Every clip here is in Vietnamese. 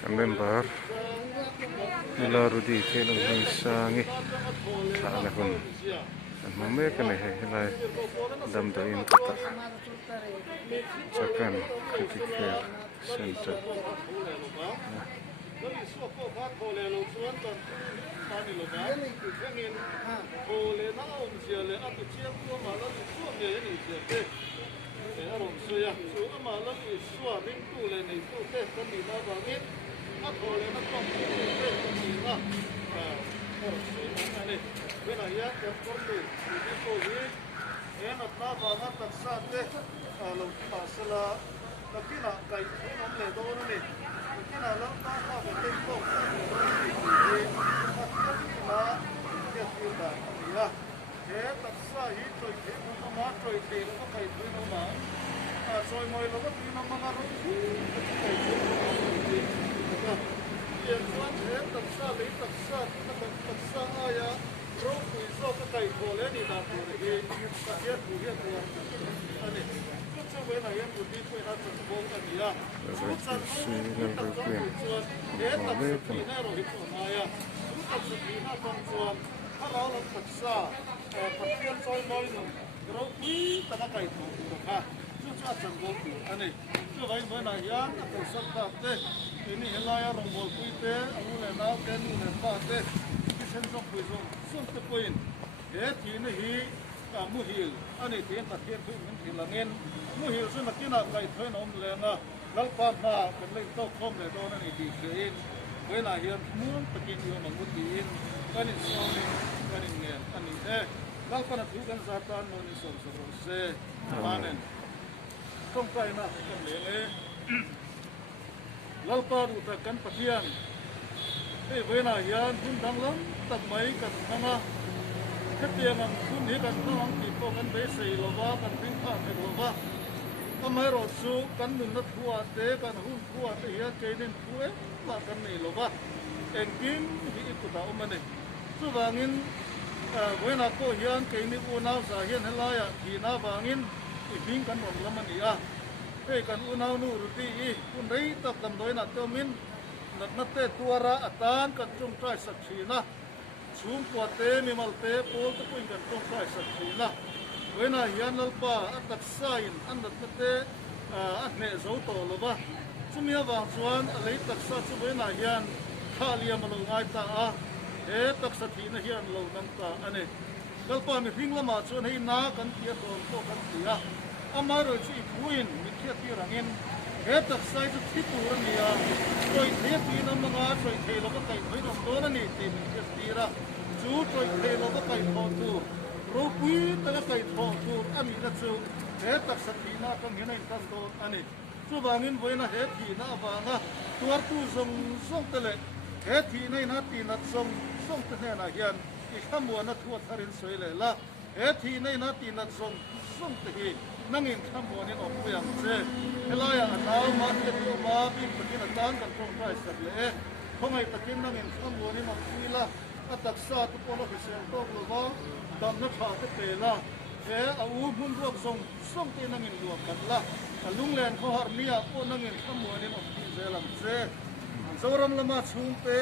Kan member nila rudi kena misangi sana pun dan mame kena helai dam dain kata cakan ketika center muhil ani tin ta thiên thu min thilangin muhil sun na kina kai thoin om lenga lalpa ma kan le to khom le do na ni ti kein wena hian mun takin yo mangutin kanin soni kanin ngen ani lalpa na thu kan zatan no ni som so se manen kom kai na kan le lalpa ru ta kan pathian wena hian hun dang lam tak mai kan na cái tiền màคุณนี่กันต้องติดต่อกันไปใส่โลวะกันทิ้งข้างไปโลวะทำไมรถสู้กันหนุนนัดทัวเตะกันหุ่นทัวเตะเจนินทัวมากันในโลวะเอ็งกินที่อีกตัวมันเนี่ยสู้บางินเวนักโกเฮียนเกนิอุนาวสาเฮียนเฮลายที่นาบางินอีพิงกันหมดละมันเนี่ยเฮ้กันอุนาวนูรุตีคุณได้ตัดลำโดยนัดเตมินนัดเตะตัวระอัตานกันจงใจสักทีนะสูงกว่าเตมีมัลเตโพลตะปุ่นกันต้องใช้สักทีนะเวน่ายันลป้าอัตักไซน์อันนัดเตอันเนโซโตลบะสมัยบางส่วนอะไรตักษะสเวน่ายันข้าเลียมลงไงตาตักษะทีน่ายันลงน้ำตาอันนี้ลป้ามีพิงละมาส่วนให้นากันเทียบโตกันเทียอามาโรจีคุยนมีเทียบที่รังอิน tak sai chu thi tur ania troi the pi na manga troi the lo ka kai thoi dom do na ni ti min ke tira chu troi the lo ka kai tho tu ro pui ta ka kai tho tu ani na chu he tak sa thi na kam hinai kan do ani chu bangin voina he thi na wanga tuar tu zong zong tele he thi nei na ti na zong zong te na hian i khamwa na thuat harin soile la he thi nei na ti na zong zong te hi nangin khamwa ni op yang che helaya anaw ma te tu ma bi pakin tan kan thong kai sak le khongai takin nangin khamwa ni ma pila atak sa tu polo hi sen to lo ba dam na tha te pe la he au mun ruak zong zong te nangin luak kan la alung len kho har lia po nangin khamwa ni op ti zelam che zoram lama chung pe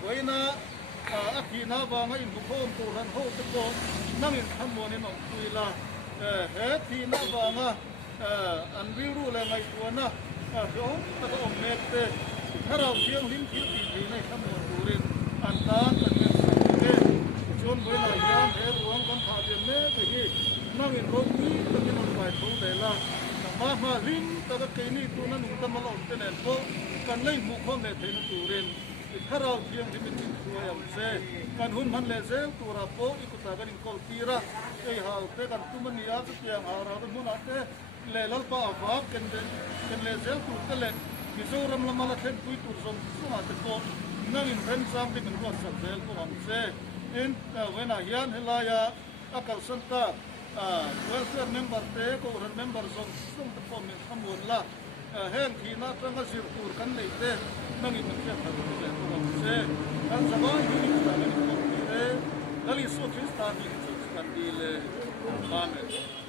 voina akhina wanga in bukhom tu ran ho te ko nangin khamwa ni op tuila he thi na wanga an viru le ngai tuana ro ta ko mette tharau thiang lim thi ti nei khamwa turin an tan kan ne chon voina yan he ruang kan pha de me te hi nangin ro ni ta ni man bai thong de la ma lim ta ka ke ni tu na nu ta ma lo te nen ko kan nei mu khom le the na turin tharau thiang lim ti tuayam se kan hun man le zel tura po ikuta kan kol tira ei hau te kan tumania te tiang ara kan mun ate le lal pa va ken le zel tu te le mizoram la mala ten tui tur zom suma te ko nangin ren sam te kan ko sal zel ko am se in when a yan helaya akal santa welfare member te ko ran member zom sum te ko min khamur la hen thi na tanga zir tur kan nei te nangin man kya thar te ko am se kan zaba ni ta ni ko ti re lali so krista ni kan dile amen